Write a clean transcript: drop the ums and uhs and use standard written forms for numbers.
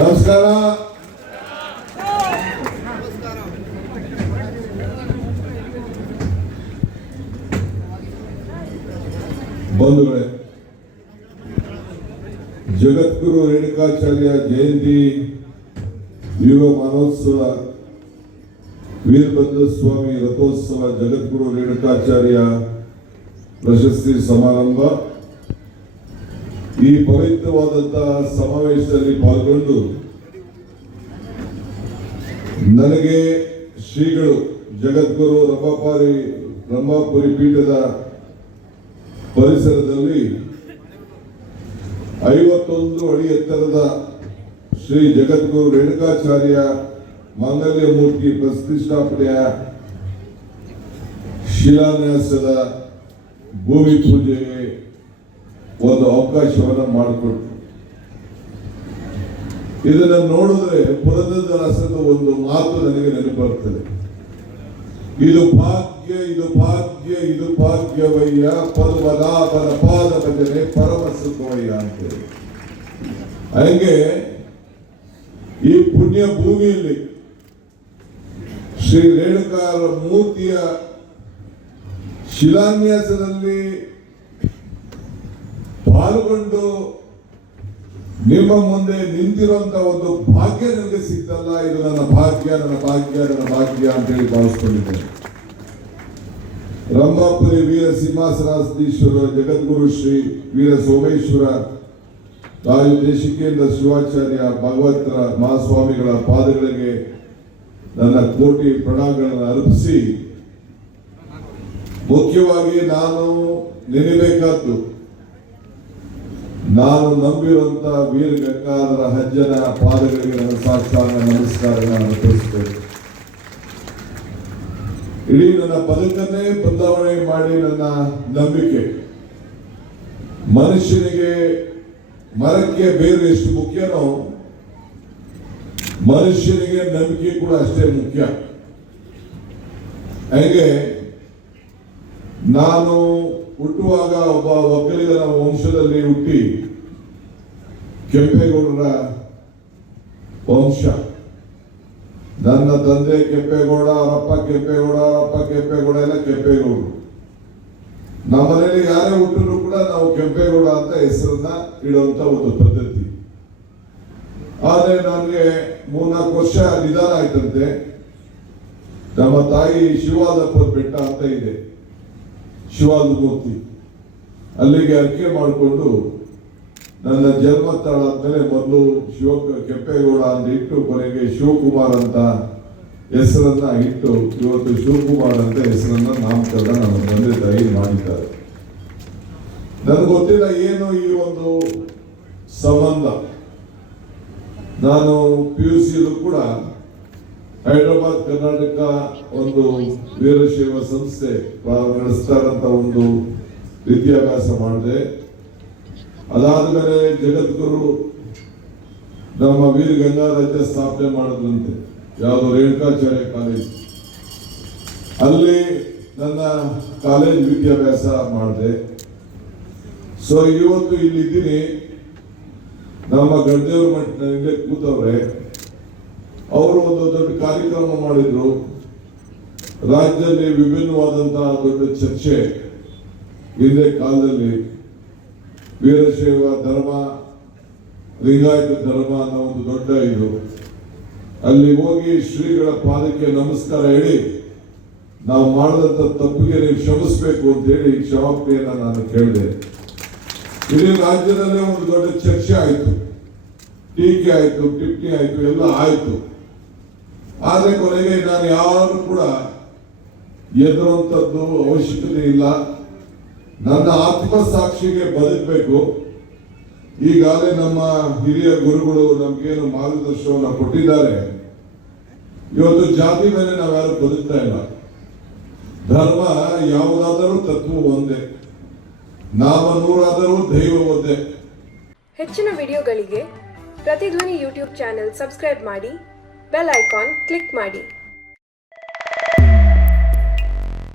ನಮಸ್ಕಾರ. ಬಂಧುಗಳೇ, ಜಗದ್ಗುರು ರೇಣುಕಾಚಾರ್ಯ ಜಯಂತಿ ಯುವ ಮಹೋತ್ಸವ ವೀರಭದ್ರ ಸ್ವಾಮಿ ರಥೋತ್ಸವ ಜಗದ್ಗುರು ರೇಣುಕಾಚಾರ್ಯ ಪ್ರಶಸ್ತಿ ಸಮಾರಂಭ ಈ ಪವಿತ್ರವಾದಂತಹ ಸಮಾವೇಶದಲ್ಲಿ ಪಾಲ್ಗೊಂಡು ನನಗೆ ಶ್ರೀಗಳು ಜಗದ್ಗುರು ರಂಭಾಪುರಿ ಪೀಠದ ಪರಿಸರದಲ್ಲಿ 51 ಅಡಿ ಎತ್ತರದ ಶ್ರೀ ಜಗದ್ಗುರು ರೇಣುಕಾಚಾರ್ಯ ಮಾಂಗಲ್ಯ ಮೂರ್ತಿ ಪ್ರತಿಷ್ಠಾಪನೆಯ ಶಿಲಾನ್ಯಾಸದ ಭೂಮಿ ಪೂಜೆಗೆ ಒಂದು ಅವಕಾಶವನ್ನು ಮಾಡಿಕೊಟ್ಟು ಇದನ್ನು ನೋಡಿದ್ರೆ ಪುರಂದರದಾಸರ ಒಂದು ಮಾತು ನನಗೆ ನೆನಪು ಬರ್ತದೆ. ಇದು ಭಾಗ್ಯ, ಇದು ಭಾಗ್ಯ, ಇದು ಭಾಗ್ಯವಯ್ಯ, ಪದ್ಮನಾಭನ ಪಾದ ಭಜನೆ ಪರಮ ಸುಖವಯ್ಯ ಅಂತೇಳಿ. ಹಾಗೆ ಈ ಪುಣ್ಯ ಭೂಮಿಯಲ್ಲಿ ಶ್ರೀ ರೇಣುಕಾರ ಮೂರ್ತಿಯ ಶಿಲಾನ್ಯಾಸದಲ್ಲಿ ಪಾಲ್ಗೊಂಡು ನಿಮ್ಮ ಮುಂದೆ ನಿಂತಿರುವಂತ ಒಂದು ಭಾಗ್ಯ ನನಗೆ ಸಿಗ್ತಲ್ಲ. ಇದು ನನ್ನ ಭಾಗ್ಯ, ನನ್ನ ಭಾಗ್ಯ, ನನ್ನ ಭಾಗ್ಯ ಅಂತ ಹೇಳಿ ಭಾವಿಸ್ಕೊಂಡಿದ್ದೇನೆ. ರಂಭಾಪುರಿ ವೀರ ಸಿಂಹಾಸನಾಧೀಶ್ವರ ಜಗದ್ಗುರು ಶ್ರೀ ವೀರ ಸೋಮೇಶ್ವರ ದೇಶಿಕೇಂದ್ರ ಶಿವಾಚಾರ್ಯ ಭಗವತರ ಮಹಾಸ್ವಾಮಿಗಳ ಪಾದಗಳಿಗೆ ನನ್ನ ಕೋಟಿ ಪ್ರಣಾಮಗಳನ್ನು ಅರ್ಪಿಸಿ, ಮುಖ್ಯವಾಗಿ ನಾನು ನೆನೆಯಬೇಕಾದ್ದು ನಾನು ನಂಬಿರುವಂತಹ ವೀರ ಗಂಗಾಧರ ಅಜ್ಜನ ಪಾದಗಳಿಗೆ ನನ್ನ ಸಾಷ್ಟಾಂಗ ನಮಸ್ಕಾರಗಳನ್ನು ಅರ್ಪಿಸುತ್ತೇನೆ. ಇಡೀ ನನ್ನ ಬದುಕನ್ನೇ ಬದಲಾವಣೆ ಮಾಡಿ ನನ್ನ ನಂಬಿಕೆ ಮನುಷ್ಯನಿಗೆ ಮರಕ್ಕೆ ಬೇರು ಎಷ್ಟು ಮುಖ್ಯನೋ ಮನುಷ್ಯನಿಗೆ ನಂಬಿಕೆ ಕೂಡ ಅಷ್ಟೇ ಮುಖ್ಯ. ಹಾಗೆ ನಾನು ಹುಟ್ಟುವಾಗ ಒಬ್ಬ ಒಕ್ಕಲಿಗನ ವಂಶದಲ್ಲಿ ಹುಟ್ಟಿ ಕೆಂಪೇಗೌಡರ ವಂಶ. ನನ್ನ ತಂದೆ ಕೆಂಪೇಗೌಡ, ಅವರಪ್ಪ ಕೆಂಪೇಗೌಡ, ಅವರಪ್ಪ ಕೆಂಪೇಗೌಡ, ಎಲ್ಲ ಕೆಂಪೇಗೌಡರು. ನಮ್ಮ ಮನೆಯಲ್ಲಿ ಯಾರೇ ಹುಟ್ಟರು ಕೂಡ ನಾವು ಕೆಂಪೇಗೌಡ ಅಂತ ಹೆಸರನ್ನ ಇಡುವಂತ ಒಂದು ಪದ್ಧತಿ. ಆದ್ರೆ ನನಗೆ 3-4 ವರ್ಷ ನಿಧಾನ ಆಯ್ತಂತೆ. ನಮ್ಮ ತಾಯಿ ಶಿವಾದಪ್ಪನ ಬೆಟ್ಟ ಅಂತ ಇದೆ, ಶಿವಾದ ಮೂರ್ತಿ, ಅಲ್ಲಿಗೆ ಅರ್ಕೆ ಮಾಡಿಕೊಂಡು ನನ್ನ ಜನ್ಮ ತಾಳಾದ್ಮೇಲೆ ಮೊದಲು ಕೆಂಪೇಗೌಡ ಅಂತ ಇಟ್ಟು ಕೊನೆಗೆ ಶಿವಕುಮಾರ್ ಅಂತ ಹೆಸರನ್ನ ಇಟ್ಟು ಇವತ್ತು ಶಿವಕುಮಾರ್ ಅಂತ ಹೆಸರನ್ನ ನಾಮಕರಣ ನಮ್ಮ ತಂದೆ ತಾಯಿ ಮಾಡಿದ್ದಾರೆ. ನನಗೆ ಗೊತ್ತಿಲ್ಲ ಏನು ಈ ಒಂದು ಸಂಬಂಧ. ನಾನು PUC ಕೂಡ ಹೈದರಾಬಾದ್ ಕರ್ನಾಟಕ ಒಂದು ವೀರಶೈವ ಸಂಸ್ಥೆ ನಡೆಸ್ತಾ ಇರೋಂಥ ಒಂದು ವಿದ್ಯಾಭ್ಯಾಸ ಮಾಡಿದೆ. ಅದಾದ್ಮೇಲೆ ಜಗದ್ಗುರು ನಮ್ಮ ವೀರ ಗಂಗಾಧರ ಸ್ಥಾಪನೆ ಮಾಡಿದ್ರಂತೆ, ಯಾವುದು ರೇಣುಕಾಚಾರ್ಯ ಕಾಲೇಜ್. ಅಲ್ಲಿ ನನ್ನ ಕಾಲೇಜ್ ವಿದ್ಯಾಭ್ಯಾಸ ಮಾಡಿದೆ. ಸೊ ಇವತ್ತು ಇಲ್ಲಿದ್ದೀನಿ. ನಮ್ಮ ಗಡ್ದೇವ್ರ ಮಠ ಕೂತವ್ರೆ, ಅವರು ಒಂದು ದೊಡ್ಡ ಕಾರ್ಯಕ್ರಮ ಮಾಡಿದ್ರು. ರಾಜ್ಯದಲ್ಲಿ ವಿಭಿನ್ನವಾದಂತಹ ದೊಡ್ಡ ಚರ್ಚೆ ಹಿಂದೆ ಕಾಲದಲ್ಲಿ ವೀರಶೈವ ಧರ್ಮ, ಲಿಂಗಾಯತ ಧರ್ಮ ಅನ್ನೋ ಒಂದು ದೊಡ್ಡ ಇದು. ಅಲ್ಲಿ ಹೋಗಿ ಶ್ರೀಗಳ ಪಾದಕ್ಕೆ ನಮಸ್ಕಾರ ಹೇಳಿ ನಾವು ಮಾಡಿದಂತ ತಪ್ಪಿಗೆ ನೀವು ಕ್ಷಮಿಸಬೇಕು ಅಂತ ಹೇಳಿ ಕ್ಷಮಾಪಣೆಯನ್ನ ನಾನು ಕೇಳಿದೆ. ಇಡೀ ರಾಜ್ಯದಲ್ಲೇ ಒಂದು ದೊಡ್ಡ ಚರ್ಚೆ ಆಯಿತು, ಟೀಕೆ ಆಯಿತು, ಟಿಪ್ಪಣಿ ಆಯಿತು, ಎಲ್ಲ ಆಯಿತು. ಆದರೆ ಕೊನೆಗೆ ನಾನು ಯಾರು ಕೂಡ ಎದುರುವಂಥದ್ದು ಅವಶ್ಯಕತೆ ಇಲ್ಲ. ನನ್ನ ಆತ್ಮಸಾಕ್ಷಿಗೆ ಬದುಕಬೇಕು. ಈಗಾಗಲೇ ನಮ್ಮ ಹಿರಿಯ ಗುರುಗಳು ನಮ್ಗೇನು ಮಾರ್ಗದರ್ಶನವನ್ನು ಕೊಟ್ಟಿದ್ದಾರೆ. ಇವತ್ತು ಜಾತಿ ಮೇಲೆ ನಾವ್ಯಾರು ಬದುಕ್ತಾ ಇಲ್ಲ. ಧರ್ಮ ಯಾವುದಾದರೂ ತತ್ವ ಒಂದೇ, ನಾಮ ನೂರಾದರೂ ದೈವ ಒಂದೇ. ಹೆಚ್ಚಿನ ವಿಡಿಯೋಗಳಿಗೆ ಪ್ರತಿಧ್ವನಿ ಯೂಟ್ಯೂಬ್ ಚಾನೆಲ್ ಸಬ್ಸ್ಕ್ರೈಬ್ ಮಾಡಿ, ಬೆಲ್ ಐಕಾನ್ ಕ್ಲಿಕ್ ಮಾಡಿ.